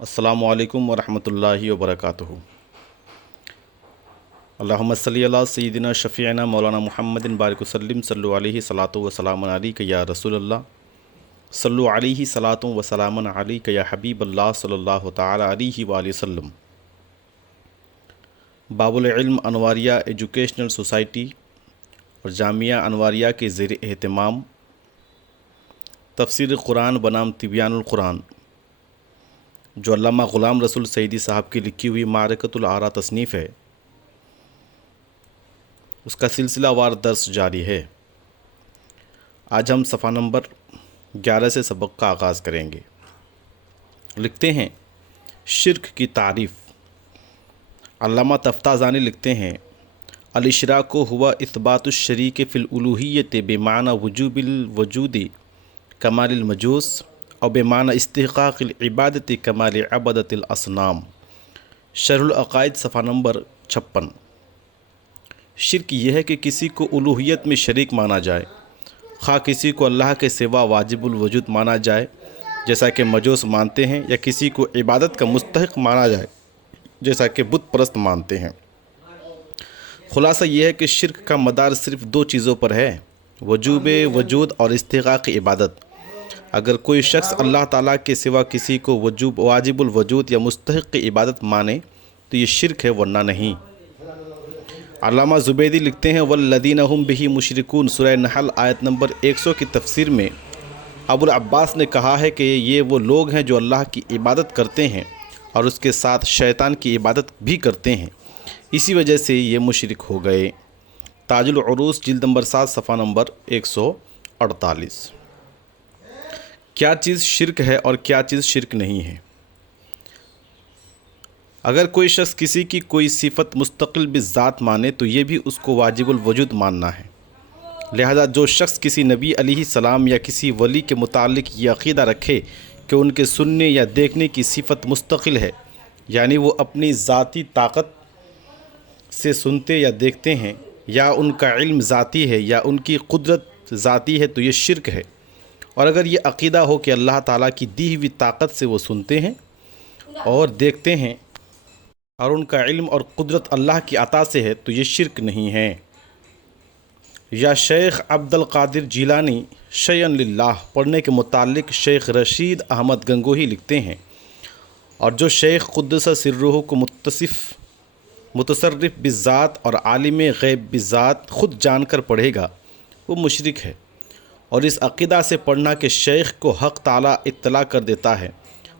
السلام علیکم ورحمۃ اللہ وبرکاتہ۔ اللہم صلی علی سیدنا شفیعنا مولانا محمد بارک وسلم صلو علیہ صلاۃ وسلام علیک یا رسول اللہ، صلو علیہ صلاۃ وسلام علیک یا حبیب اللہ صلی اللہ تعالی علیہ وآلہ وسلم۔ باب العلم انواریہ ایجوکیشنل سوسائٹی اور جامعہ انواریہ کے زیر اہتمام تفسیر قرآن بنام تبیان القرآن، جو علامہ غلام رسول سعیدی صاحب کی لکھی ہوئی معرکۃ الآراء تصنیف ہے، اس کا سلسلہ وار درس جاری ہے۔ آج ہم صفحہ نمبر 11 سے سبق کا آغاز کریں گے۔ لکھتے ہیں شرک کی تعریف۔ علامہ تفتازانی لکھتے ہیں الاشراک ہوا اثبات الشریک فی الالوہیت بمعنی وجوب الوجود کمال المجوس اور بمعنی استحقاق العبادت کمال عبادت الاصنام۔ شرح العقائد صفحہ نمبر 56۔ شرک یہ ہے کہ کسی کو الوہیت میں شریک مانا جائے، خواہ کسی کو اللہ کے سوا واجب الوجود مانا جائے جیسا کہ مجوس مانتے ہیں، یا کسی کو عبادت کا مستحق مانا جائے جیسا کہ بت پرست مانتے ہیں۔ خلاصہ یہ ہے کہ شرک کا مدار صرف دو چیزوں پر ہے، وجوب وجود اور استحقاق عبادت۔ اگر کوئی شخص اللہ تعالیٰ کے سوا کسی کو واجب الوجود یا مستحق عبادت مانے تو یہ شرک ہے، ورنہ نہیں۔ علامہ زبیدی لکھتے ہیں والذین هم بہ مشرکون، سورہ نحل آیت نمبر 100 کی تفسیر میں ابو العباس نے کہا ہے کہ یہ وہ لوگ ہیں جو اللہ کی عبادت کرتے ہیں اور اس کے ساتھ شیطان کی عبادت بھی کرتے ہیں، اسی وجہ سے یہ مشرک ہو گئے۔ تاج العروس جلد نمبر 7 صفحہ نمبر 148۔ کیا چیز شرک ہے اور کیا چیز شرک نہیں ہے؟ اگر کوئی شخص کسی کی کوئی صفت مستقل بذات مانے تو یہ بھی اس کو واجب الوجود ماننا ہے۔ لہذا جو شخص کسی نبی علیہ السلام یا کسی ولی کے متعلق یہ عقیدہ رکھے کہ ان کے سننے یا دیکھنے کی صفت مستقل ہے، یعنی وہ اپنی ذاتی طاقت سے سنتے یا دیکھتے ہیں، یا ان کا علم ذاتی ہے یا ان کی قدرت ذاتی ہے، تو یہ شرک ہے۔ اور اگر یہ عقیدہ ہو کہ اللہ تعالیٰ کی دی ہوئی طاقت سے وہ سنتے ہیں اور دیکھتے ہیں اور ان کا علم اور قدرت اللہ کی عطا سے ہے، تو یہ شرک نہیں ہے۔ یا شیخ عبد القادر جیلانی شیئا للہ پڑھنے کے متعلق شیخ رشید احمد گنگوہی لکھتے ہیں، اور جو شیخ قدس سرہ کو متصرف بالذات اور عالم غیب بالذات خود جان کر پڑھے گا وہ مشرک ہے۔ اور اس عقیدہ سے پڑھنا کہ شیخ کو حق تعالیٰ اطلاع کر دیتا ہے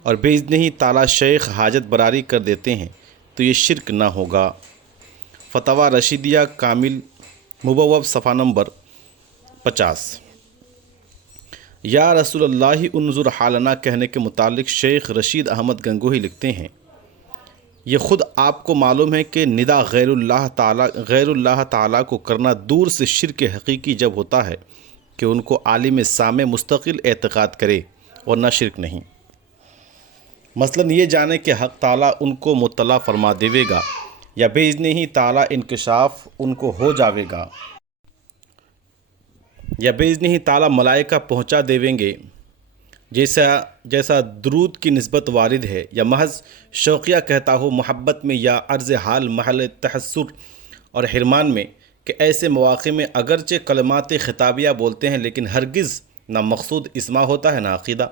اور باذنہ تعالیٰ شیخ حاجت براری کر دیتے ہیں تو یہ شرک نہ ہوگا۔ فتاوی رشیدیہ کامل مبوب صفحہ نمبر 50۔ یا رسول اللہ انظر حالنا کہنے کے متعلق شیخ رشید احمد گنگوہی لکھتے ہیں یہ خود آپ کو معلوم ہے کہ ندا غیر اللہ تعالیٰ کو کرنا دور سے شرک حقیقی جب ہوتا ہے کہ ان کو عالم سامع مستقل اعتقاد کرے، ورنہ شرک نہیں۔ مثلا یہ جانے کہ حق تعالیٰ ان کو مطلع فرما دیوے گا، یا باذنہ ہی تعالیٰ انکشاف ان کو ہو جاوے گا، یا باذنہ ہی تعالیٰ ملائکہ پہنچا دیویں گے، جیسا درود کی نسبت وارد ہے، یا محض شوقیہ کہتا ہو محبت میں یا عرض حال محل تحسر اور حرمان میں، کہ ایسے مواقع میں اگرچہ کلمات خطابیہ بولتے ہیں لیکن ہرگز نہ مقصود اسما ہوتا ہے نہ عقیدہ۔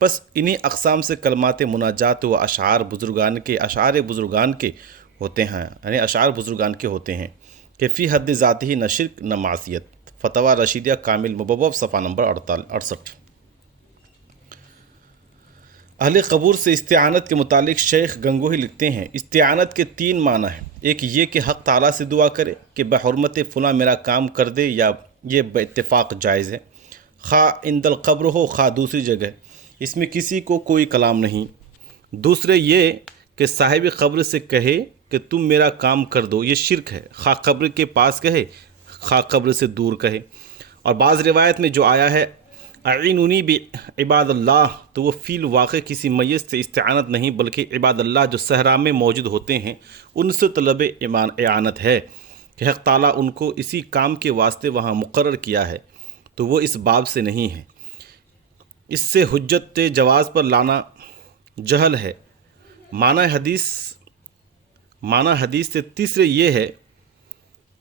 بس انہی اقسام سے کلمات مناجات و اشعار بزرگان کے ہوتے ہیں، یعنی اشعار بزرگان کے ہوتے ہیں کہ فی حد ذاتی ہی نہ شرک نہ معصیت۔ فتاوی رشیدیہ کامل مبوب صفحہ نمبر 68۔ اہل قبور سے استعانت کے متعلق شیخ گنگوہی لکھتے ہیں استعانت کے 3 معنی ہیں۔ ایک یہ کہ حق تعالیٰ سے دعا کرے کہ بحرمت فلاں میرا کام کر دے، یا یہ باتفاق جائز ہے، خواہ عند القبر ہو خواہ دوسری جگہ، اس میں کسی کو کوئی کلام نہیں۔ دوسرے یہ کہ صاحب قبر سے کہے کہ تم میرا کام کر دو، یہ شرک ہے، خواہ قبر کے پاس کہے خواہ قبر سے دور کہے۔ اور بعض روایت میں جو آیا ہے اعینونی بعباد اللہ، تو وہ فی الواقع کسی میت سے استعانت نہیں بلکہ عباد اللہ جو صحرا میں موجود ہوتے ہیں ان سے طلب اعانت ہے کہ حق تعالیٰ ان کو اسی کام کے واسطے وہاں مقرر کیا ہے، تو وہ اس باب سے نہیں ہے۔ اس سے حجت جواز پر لانا جہل ہے، معنی حدیث سے تیسرے یہ ہے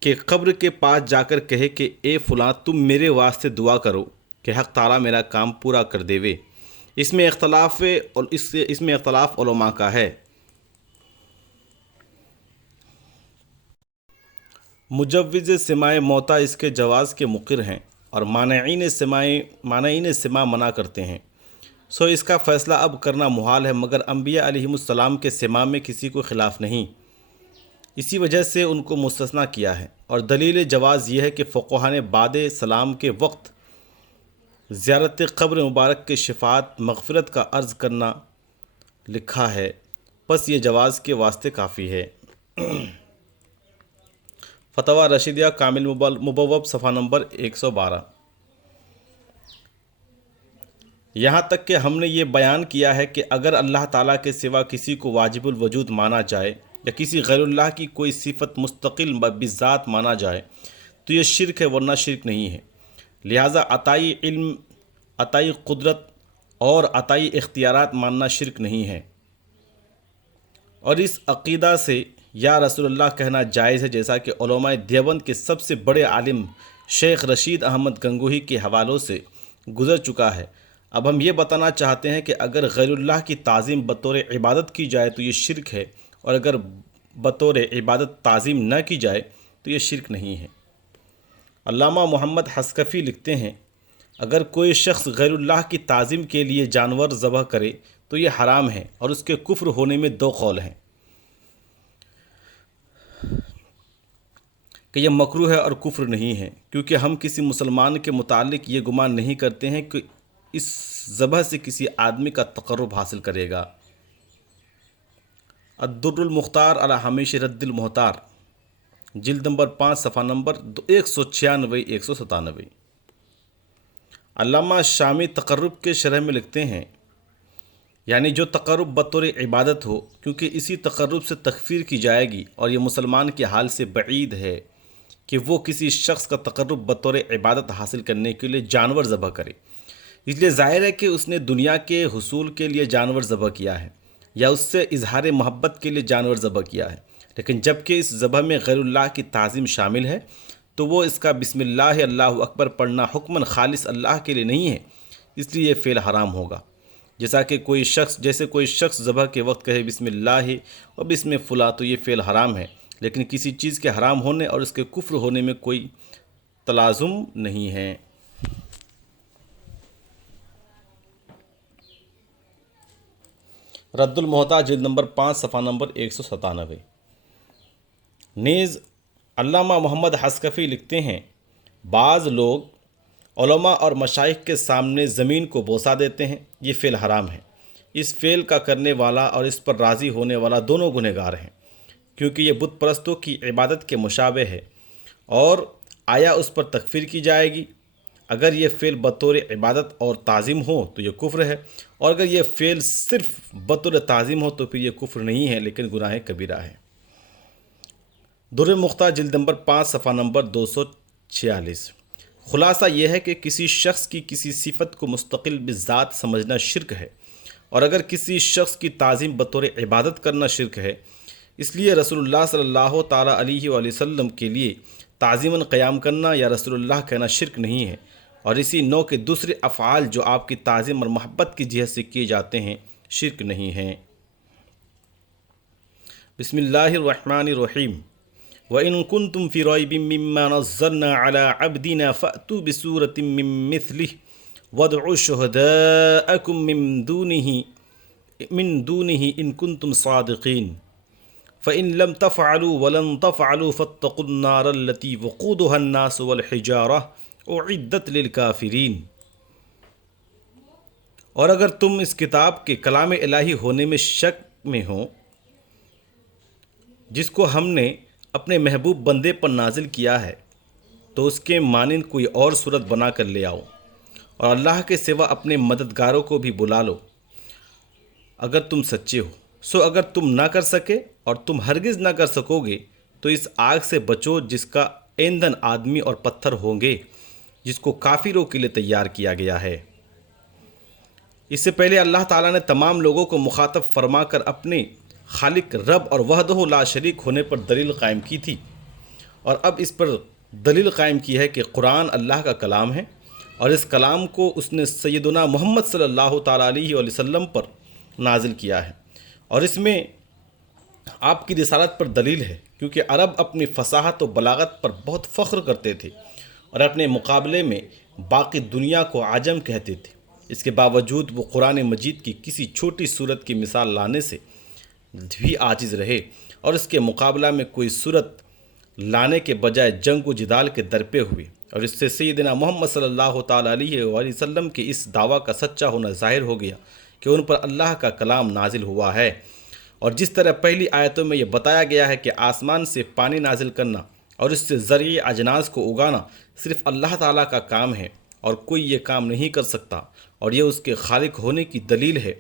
کہ قبر کے پاس جا کر کہے کہ اے فلاں تم میرے واسطے دعا کرو کہ حق تعالیٰ میرا کام پورا کر دے وے۔ اس میں اختلاف علماء کا ہے۔ مجوز سماع موتیٰ اس کے جواز کے مقر ہیں اور مانعین سماع منع کرتے ہیں، سو اس کا فیصلہ اب کرنا محال ہے، مگر انبیاء علیہم السلام کے سماع میں کسی کو خلاف نہیں، اسی وجہ سے ان کو مستثنیٰ کیا ہے۔ اور دلیل جواز یہ ہے کہ فقہاء نے بعد سلام کے وقت زیارت قبر مبارک کے شفاعت مغفرت کا عرض کرنا لکھا ہے، پس یہ جواز کے واسطے کافی ہے۔ فتویٰ رشیدیہ کامل مبوب صفحہ نمبر 112۔ یہاں تک کہ ہم نے یہ بیان کیا ہے کہ اگر اللہ تعالیٰ کے سوا کسی کو واجب الوجود مانا جائے یا کسی غیر اللہ کی کوئی صفت مستقل بذات مانا جائے تو یہ شرک ہے، ورنہ شرک نہیں ہے۔ لہٰذا عطائی علم، عطائی قدرت اور عطائی اختیارات ماننا شرک نہیں ہے، اور اس عقیدہ سے یا رسول اللہ کہنا جائز ہے، جیسا کہ علماء دیوبند کے سب سے بڑے عالم شیخ رشید احمد گنگوہی کے حوالوں سے گزر چکا ہے۔ اب ہم یہ بتانا چاہتے ہیں کہ اگر غیر اللہ کی تعظیم بطور عبادت کی جائے تو یہ شرک ہے، اور اگر بطور عبادت تعظیم نہ کی جائے تو یہ شرک نہیں ہے۔ علامہ محمد حسکفی لکھتے ہیں، اگر کوئی شخص غیر اللہ کی تعظیم کے لیے جانور ذبح کرے تو یہ حرام ہے، اور اس کے کفر ہونے میں دو قول ہیں کہ یہ مکروہ ہے اور کفر نہیں ہے، کیونکہ ہم کسی مسلمان کے متعلق یہ گمان نہیں کرتے ہیں کہ اس ذبح سے کسی آدمی کا تقرب حاصل کرے گا۔ الدر المختار علی حمیش رد المحتار، جلد نمبر 5 صفحہ نمبر 196 197۔ علامہ شامی تقرب کے شرح میں لکھتے ہیں، یعنی جو تقرب بطور عبادت ہو، کیونکہ اسی تقرب سے تکفیر کی جائے گی، اور یہ مسلمان کے حال سے بعید ہے کہ وہ کسی شخص کا تقرب بطور عبادت حاصل کرنے کے لیے جانور ذبح کرے۔ اس لیے ظاہر ہے کہ اس نے دنیا کے حصول کے لیے جانور ذبح کیا ہے، یا اس سے اظہار محبت کے لیے جانور ذبح کیا ہے، لیکن جب کہ اس ذبح میں غیر اللہ کی تعظیم شامل ہے تو وہ اس کا بسم اللہ اللہ اکبر پڑھنا حکماً خالص اللہ کے لیے نہیں ہے، اس لیے یہ فعل حرام ہوگا۔ جیسے کوئی شخص ذبح کے وقت کہے بسم اللہ و بسم فلاں تو یہ فعل حرام ہے، لیکن کسی چیز کے حرام ہونے اور اس کے کفر ہونے میں کوئی تلازم نہیں ہے۔ رد المحتاج جلد نمبر 5 صفحہ نمبر 197۔ نیز علامہ محمد حسکفی لکھتے ہیں، بعض لوگ علماء اور مشائخ کے سامنے زمین کو بوسہ دیتے ہیں، یہ فعل حرام ہے۔ اس فعل کا کرنے والا اور اس پر راضی ہونے والا دونوں گنہگار ہیں، کیونکہ یہ بت پرستوں کی عبادت کے مشابہ ہے، اور آیا اس پر تکفیر کی جائے گی؟ اگر یہ فعل بطور عبادت اور تعظیم ہو تو یہ کفر ہے، اور اگر یہ فعل صرف بطور تعظیم ہو تو پھر یہ کفر نہیں ہے لیکن گناہ کبیرہ ہے۔ در مختار جلد نمبر 5 صفحہ نمبر 246۔ خلاصہ یہ ہے کہ کسی شخص کی کسی صفت کو مستقل بذات سمجھنا شرک ہے، اور اگر کسی شخص کی تعظیم بطور عبادت کرنا شرک ہے، اس لیے رسول اللہ صلی اللہ تعالیٰ علیہ وآلہ وسلم کے لیے تعظیماً قیام کرنا یا رسول اللہ کہنا شرک نہیں ہے، اور اسی نوع کے دوسرے افعال جو آپ کی تعظیم اور محبت کی جہت سے کیے جاتے ہیں شرک نہیں ہیں۔ بسم اللہ الرحمن الرحیم۔ وَإِن كُنتُمْ فِي رَيْبٍ مِّمَّا نَزَّلْنَا عَلَىٰ عَبْدِنَا فَأْتُوا بِسُورَةٍ مِّن مِّثْلِهِ وَادْعُوا شُهَدَاءَكُم مِّن دُونِهِ إِن كُنتُمْ صَادِقِينَ فَإِن لَّمْ تَفْعَلُوا وَلَن تَفْعَلُوا فَاتَّقُوا النَّارَ الَّتِي وَقُودُهَا النَّاسُ وَالْحِجَارَةُ أُعِدَّتْ لِلْكَافِرِينَ۔ اور اگر تم اس کتاب کے کلام الہی ہونے میں شک میں ہو، جس کو ہم نے اپنے محبوب بندے پر نازل کیا ہے، تو اس کے مانند کوئی اور صورت بنا کر لے آؤ، اور اللہ کے سوا اپنے مددگاروں کو بھی بلا لو اگر تم سچے ہو۔ سو اگر تم نہ کر سکے اور تم ہرگز نہ کر سکو گے تو اس آگ سے بچو جس کا ایندھن آدمی اور پتھر ہوں گے، جس کو کافروں کے لیے تیار کیا گیا ہے۔ اس سے پہلے اللہ تعالیٰ نے تمام لوگوں کو مخاطب فرما کر اپنے خالق رب اور وحدہ لا شریک ہونے پر دلیل قائم کی تھی، اور اب اس پر دلیل قائم کی ہے کہ قرآن اللہ کا کلام ہے، اور اس کلام کو اس نے سیدنا محمد صلی اللہ تعالیٰ علیہ وآلہ وسلم پر نازل کیا ہے، اور اس میں آپ کی رسالت پر دلیل ہے، کیونکہ عرب اپنی فصاحت و بلاغت پر بہت فخر کرتے تھے اور اپنے مقابلے میں باقی دنیا کو عجم کہتے تھے۔ اس کے باوجود وہ قرآن مجید کی کسی چھوٹی صورت کی مثال لانے سے بھی عاجز رہے، اور اس کے مقابلہ میں کوئی صورت لانے کے بجائے جنگ و جدال کے درپے ہوئے، اور اس سے سیدنا محمد صلی اللہ تعالیٰ علیہ وآلہ وسلم کے اس دعویٰ کا سچا ہونا ظاہر ہو گیا کہ ان پر اللہ کا کلام نازل ہوا ہے۔ اور جس طرح پہلی آیتوں میں یہ بتایا گیا ہے کہ آسمان سے پانی نازل کرنا اور اس سے زرعی اجناس کو اگانا صرف اللہ تعالیٰ کا کام ہے اور کوئی یہ کام نہیں کر سکتا، اور یہ اس کے خالق ہونے کی دلیل ہے،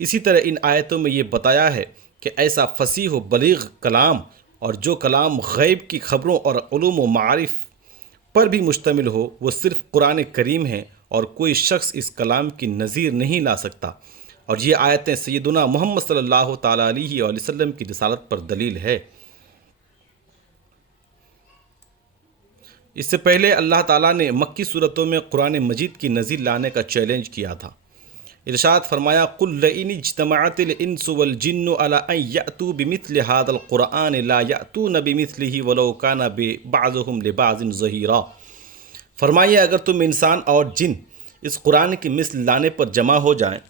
اسی طرح ان آیتوں میں یہ بتایا ہے کہ ایسا فصیح و بلیغ کلام، اور جو کلام غیب کی خبروں اور علوم و معارف پر بھی مشتمل ہو، وہ صرف قرآن کریم ہے، اور کوئی شخص اس کلام کی نظیر نہیں لا سکتا۔ اور یہ آیتیں سیدنا محمد صلی اللہ تعالیٰ علیہ وآلہ وسلم کی رسالت پر دلیل ہے۔ اس سے پہلے اللہ تعالیٰ نے مکی صورتوں میں قرآن مجید کی نظیر لانے کا چیلنج کیا تھا۔ ارشاد فرمایا، قُلْ لَئِنِ اجْتَمَعَتِ الْإِنسُ وَالْجِنُّ عَلَىٰ أَن يَأْتُوا بِمِثْلِ هَٰذَا الْقُرْآنِ لَا يَأْتُونَ بِمِثْلِهِ وَلَوْ كَانَ بَعْضُهُمْ لِبَعْضٍ ظَهِيرًا۔ فرمائیے اگر تم انسان اور جن اس قرآن کی مثل لانے پر جمع ہو جائیں،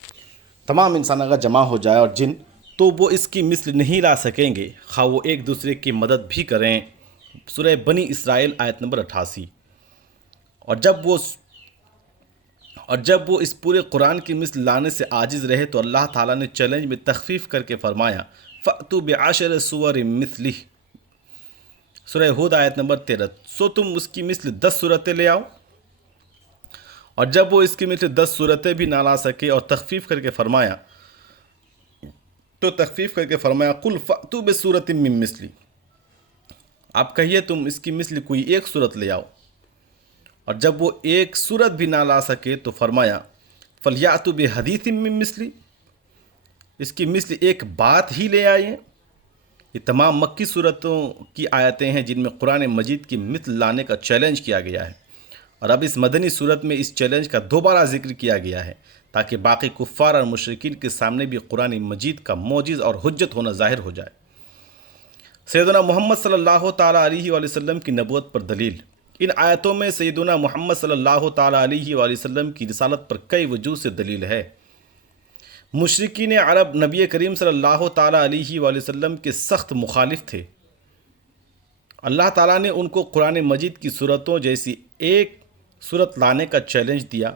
تمام انسان اگر جمع ہو جائے اور جن، تو وہ اس کی مثل نہیں لا سکیں گے، خواہ وہ ایک دوسرے کی مدد بھی کریں۔ سورہ بنی اسرائیل آیت نمبر 88۔ اور جب وہ اس پورے قرآن کی مثل لانے سے عاجز رہے تو اللہ تعالیٰ نے چیلنج میں تخفیف کر کے فرمایا، فَأْتُوا بِعَشْرِ سُوَرٍ مِثْلِهِ۔ سورہ ہود آیت نمبر 13۔ سو تم اس کی مثل 10 صورتیں لے آؤ۔ اور جب وہ اس کی مثل 10 صورتیں بھی نہ لا سکے اور تخفیف کر کے فرمایا قُلْ فَأْتُوا بِسُورَةٍ مِّن مِّثْلِهِ۔ آپ کہیے تم اس کی مثل کوئی ایک صورت لے آؤ۔ اور جب وہ ایک صورت بھی نہ لا سکے تو فرمایا فَلْيَأْتُوا بِحَدِيثٍ مِّن مِّثْلِهِ، اس کی مثل ایک بات ہی لے آئیں۔ یہ تمام مکی صورتوں کی آیتیں ہیں جن میں قرآن مجید کی مثل لانے کا چیلنج کیا گیا ہے، اور اب اس مدنی صورت میں اس چیلنج کا دوبارہ ذکر کیا گیا ہے تاکہ باقی کفار اور مشرکین کے سامنے بھی قرآن مجید کا معجز اور حجت ہونا ظاہر ہو جائے۔ سیدنا محمد صلی اللہ تعالیٰ علیہ وآلہ وسلم کی نبوت پر دلیل۔ ان آیتوں میں سیدنا محمد صلی اللہ تعالیٰ علیہ وآلہ وسلم کی رسالت پر کئی وجوہ سے دلیل ہے۔ مشرکین عرب نبی کریم صلی اللہ تعالیٰ علیہ وآلہ وسلم کے سخت مخالف تھے۔ اللہ تعالیٰ نے ان کو قرآن مجید کی صورتوں جیسی ایک صورت لانے کا چیلنج دیا،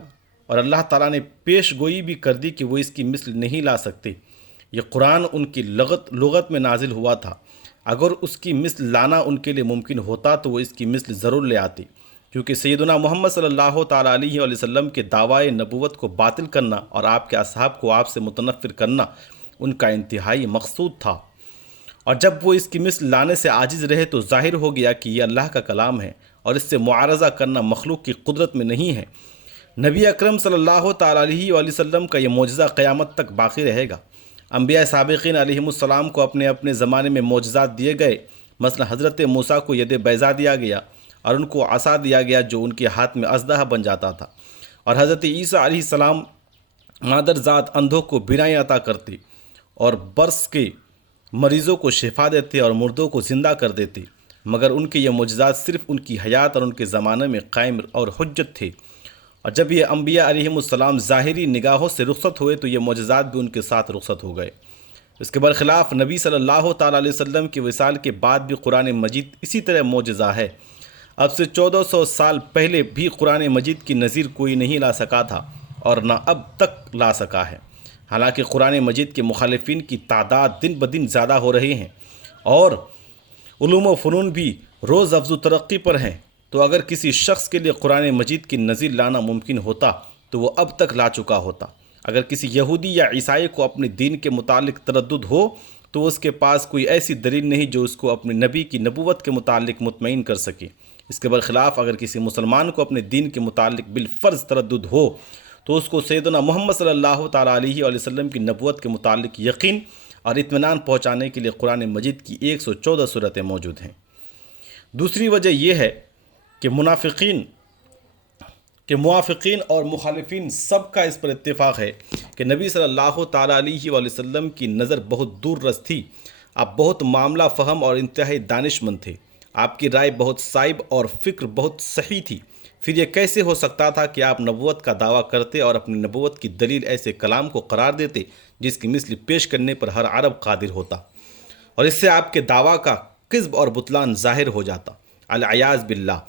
اور اللہ تعالیٰ نے پیش گوئی بھی کر دی کہ وہ اس کی مثل نہیں لا سکتے۔ یہ قرآن ان کی لغت میں نازل ہوا تھا، اگر اس کی مثل لانا ان کے لیے ممکن ہوتا تو وہ اس کی مثل ضرور لے آتے، کیونکہ سیدنا محمد صلی اللہ تعالیٰ علیہ وآلہ وسلم کے دعوی نبوت کو باطل کرنا اور آپ کے اصحاب کو آپ سے متنفر کرنا ان کا انتہائی مقصود تھا۔ اور جب وہ اس کی مثل لانے سے عاجز رہے تو ظاہر ہو گیا کہ یہ اللہ کا کلام ہے، اور اس سے معارضہ کرنا مخلوق کی قدرت میں نہیں ہے۔ نبی اکرم صلی اللہ تعالیٰ علیہ وآلہ وسلم کا یہ معجزہ قیامت تک باقی رہے گا۔ انبیاء سابقین علیہم السلام کو اپنے اپنے زمانے میں معجزات دیے گئے، مثلا حضرت موسیٰ کو ید بیضا دیا گیا اور ان کو عصا دیا گیا جو ان کے ہاتھ میں اژدہا بن جاتا تھا، اور حضرت عیسیٰ علیہ السلام مادر ذات اندھوں کو بینائی عطا کرتے اور برص کے مریضوں کو شفا دیتے اور مردوں کو زندہ کر دیتے، مگر ان کے یہ معجزات صرف ان کی حیات اور ان کے زمانے میں قائم اور حجت تھے، اور جب یہ انبیاء علیہم السلام ظاہری نگاہوں سے رخصت ہوئے تو یہ معجزات بھی ان کے ساتھ رخصت ہو گئے۔ اس کے برخلاف نبی صلی اللہ تعالیٰ علیہ وسلم کے وصال کے بعد بھی قرآن مجید اسی طرح معجزہ ہے۔ اب سے 1400 سال پہلے بھی قرآن مجید کی نظیر کوئی نہیں لا سکا تھا اور نہ اب تک لا سکا ہے، حالانکہ قرآن مجید کے مخالفین کی تعداد دن بدن زیادہ ہو رہی ہیں اور علوم و فنون بھی روز افزو ترقی پر ہیں، تو اگر کسی شخص کے لیے قرآن مجید کی نظیر لانا ممکن ہوتا تو وہ اب تک لا چکا ہوتا۔ اگر کسی یہودی یا عیسائی کو اپنے دین کے متعلق تردد ہو تو اس کے پاس کوئی ایسی دلیل نہیں جو اس کو اپنے نبی کی نبوت کے متعلق مطمئن کر سکے۔ اس کے برخلاف اگر کسی مسلمان کو اپنے دین کے متعلق بالفرض تردد ہو تو اس کو سیدنا محمد صلی اللہ تعالیٰ علیہ وآلہ وسلم کی نبوت کے متعلق یقین اور اطمینان پہنچانے کے لیے قرآن مجید کی 114 صورتیں موجود ہیں۔ دوسری وجہ یہ ہے کہ موافقین اور مخالفین سب کا اس پر اتفاق ہے کہ نبی صلی اللہ تعالیٰ علیہ وآلہ وسلم کی نظر بہت دور رس تھی۔ آپ بہت معاملہ فہم اور انتہائی دانش مند تھے۔ آپ کی رائے بہت صائب اور فکر بہت صحیح تھی۔ پھر یہ کیسے ہو سکتا تھا کہ آپ نبوت کا دعویٰ کرتے اور اپنی نبوت کی دلیل ایسے کلام کو قرار دیتے جس کی مثل پیش کرنے پر ہر عرب قادر ہوتا، اور اس سے آپ کے دعویٰ کا کذب اور بطلان ظاہر ہو جاتا؟ العیاذ باللہ۔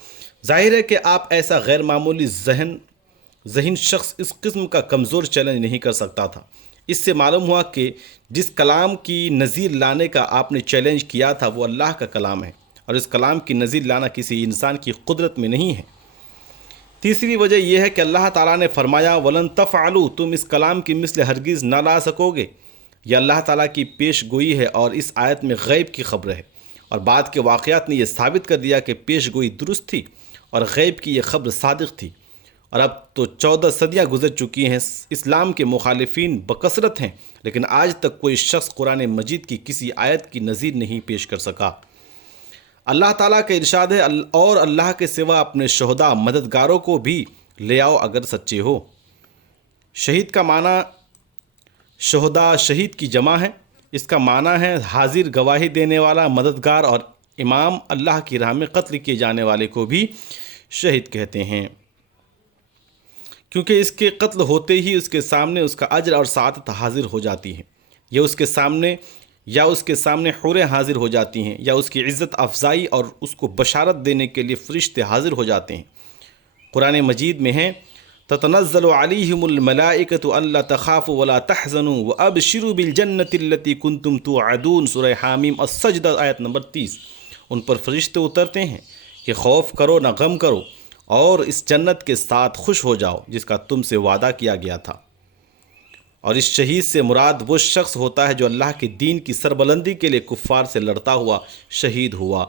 ظاہر ہے کہ آپ ایسا غیر معمولی ذہین شخص اس قسم کا کمزور چیلنج نہیں کر سکتا تھا۔ اس سے معلوم ہوا کہ جس کلام کی نظیر لانے کا آپ نے چیلنج کیا تھا وہ اللہ کا کلام ہے، اور اس کلام کی نظیر لانا کسی انسان کی قدرت میں نہیں ہے۔ تیسری وجہ یہ ہے کہ اللہ تعالیٰ نے فرمایا وَلَن تَفْعَلُوا، تم اس کلام کی مثل ہرگز نہ لا سکو گے۔ یہ اللہ تعالیٰ کی پیش گوئی ہے اور اس آیت میں غیب کی خبر ہے، اور بعد کے واقعات نے یہ ثابت کر دیا کہ پیش گوئی درست تھی اور غیب کی یہ خبر صادق تھی۔ اور اب تو 14 صدیاں گزر چکی ہیں، اسلام کے مخالفین بکثرت ہیں، لیکن آج تک کوئی شخص قرآن مجید کی کسی آیت کی نظیر نہیں پیش کر سکا۔ اللہ تعالیٰ کا ارشاد ہے اور اللہ کے سوا اپنے شہداء مددگاروں کو بھی لے آؤ اگر سچے ہو۔ شہید کا معنی شہداء شہید کی جمع ہے۔ اس کا معنی ہے حاضر گواہی دینے والا، مددگار اور امام۔ اللہ کی راہ میں قتل کیے جانے والے کو بھی شہید کہتے ہیں، کیونکہ اس کے قتل ہوتے ہی اس کے سامنے اس کا اجر اور سعادت حاضر ہو جاتی ہے، یا اس کے سامنے حوریں حاضر ہو جاتی ہیں، یا اس کی عزت افزائی اور اس کو بشارت دینے کے لیے فرشتے حاضر ہو جاتے ہیں۔ قرآن مجید میں ہے تتنزل علیہم الملائکۃ الا تخافوا ولا تحزنوا وابشروا بالجنۃ التی کنتم توعدون، سورہ حامیم السجدہ آیت نمبر 30۔ ان پر فرشتے اترتے ہیں کہ خوف کرو نہ غم کرو، اور اس جنت کے ساتھ خوش ہو جاؤ جس کا تم سے وعدہ کیا گیا تھا۔ اور اس شہید سے مراد وہ شخص ہوتا ہے جو اللہ کے دین کی سربلندی کے لیے کفار سے لڑتا ہوا شہید ہوا۔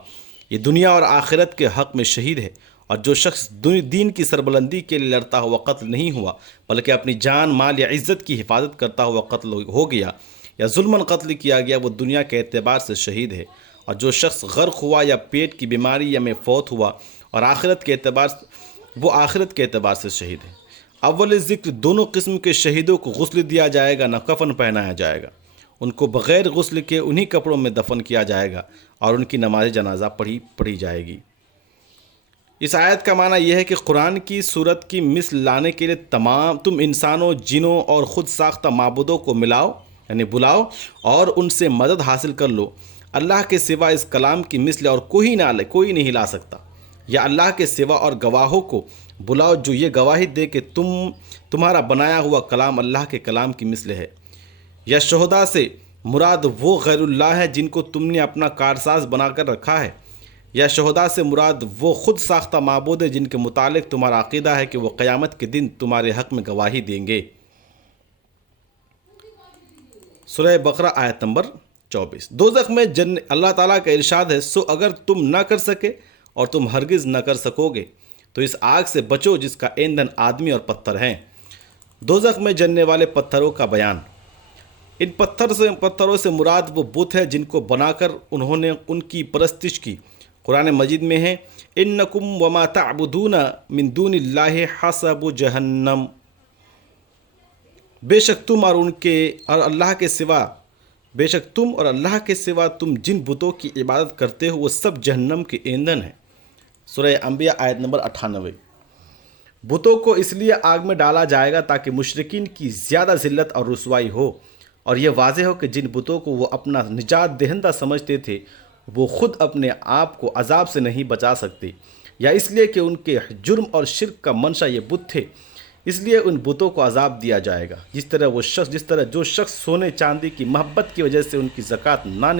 یہ دنیا اور آخرت کے حق میں شہید ہے، اور جو شخص دین کی سربلندی کے لیے لڑتا ہوا قتل نہیں ہوا بلکہ اپنی جان مال یا عزت کی حفاظت کرتا ہوا قتل ہو گیا یا ظلماً قتل کیا گیا، وہ دنیا کے اعتبار سے شہید ہے۔ اور جو شخص غرق ہوا یا پیٹ کی بیماری یا میں فوت ہوا اور آخرت کے اعتبار سے شہید ہے۔ اول ذکر دونوں قسم کے شہیدوں کو غسل دیا جائے گا، نہ کفن پہنایا جائے گا۔ ان کو بغیر غسل کے انہی کپڑوں میں دفن کیا جائے گا اور ان کی نماز جنازہ پڑھی جائے گی۔ اس آیت کا معنی یہ ہے کہ قرآن کی صورت کی مثل لانے کے لیے تم انسانوں، جنوں اور خود ساختہ معبودوں کو بلاؤ اور ان سے مدد حاصل کر لو۔ اللہ کے سوا اس کلام کی مثل اور کوئی نہیں لا سکتا۔ یا اللہ کے سوا اور گواہوں کو بلاؤ جو یہ گواہی دے کہ تمہارا بنایا ہوا کلام اللہ کے کلام کی مثل ہے۔ یا شہداء سے مراد وہ غیر اللہ ہے جن کو تم نے اپنا کارساز بنا کر رکھا ہے۔ یا شہداء سے مراد وہ خود ساختہ معبود ہے جن کے متعلق تمہارا عقیدہ ہے کہ وہ قیامت کے دن تمہارے حق میں گواہی دیں گے۔ سورہ بقرہ آیت نمبر 24۔ دوزخ میں اللہ تعالیٰ کا ارشاد ہے سو اگر تم نہ کر سکے اور تم ہرگز نہ کر سکو گے تو اس آگ سے بچو جس کا ایندھن آدمی اور پتھر ہیں۔ دوزخ میں جلنے والے پتھروں کا بیان۔ ان پتھروں سے مراد وہ بت ہے جن کو بنا کر انہوں نے ان کی پرستش کی۔ قرآن مجید میں ہے انکم وما تعبدون من دون اللہ حسب جہنم، بے شک تم اور اللہ کے سوا تم جن بتوں کی عبادت کرتے ہو وہ سب جہنم کے ایندھن ہیں۔ سورہ انبیاء آیت نمبر 98۔ بتوں کو اس لیے آگ میں ڈالا جائے گا تاکہ مشرکین کی زیادہ ذلت اور رسوائی ہو، اور یہ واضح ہو کہ جن بتوں کو وہ اپنا نجات دہندہ سمجھتے تھے وہ خود اپنے آپ کو عذاب سے نہیں بچا سکتے، یا اس لیے کہ ان کے جرم اور شرک کا منشا یہ بت تھے، اس لیے ان بتوں کو عذاب دیا جائے گا۔ جس طرح جو شخص سونے چاندی کی محبت کی وجہ سے ان کی زکوٰۃ نہ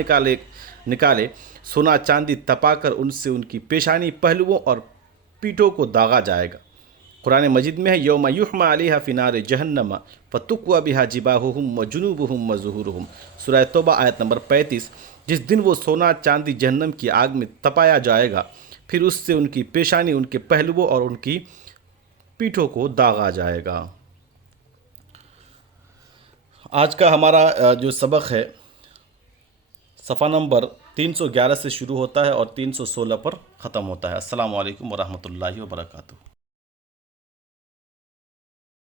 نکالے، سونا چاندی تپا کر ان سے ان کی پیشانی، پہلوؤں اور پیٹھوں کو داغا جائے گا۔ قرآن مجید میں ہے یوم یحمى علیہا فی نار جہنم فتکوی بہا جباہہم وجنوبہم وظہورہم، سورہ توبہ آیت نمبر 35۔ جس دن وہ سونا چاندی جہنم کی آگ میں تپایا جائے گا، پھر اس سے ان کی پیشانی، ان کے پہلوؤں اور ان کی پیٹھوں کو داغا جائے گا۔ آج کا ہمارا جو سبق ہے صفحہ نمبر 311 سے شروع ہوتا ہے اور 316 پر ختم ہوتا ہے۔ السلام علیکم ورحمۃ اللہ وبرکاتہ۔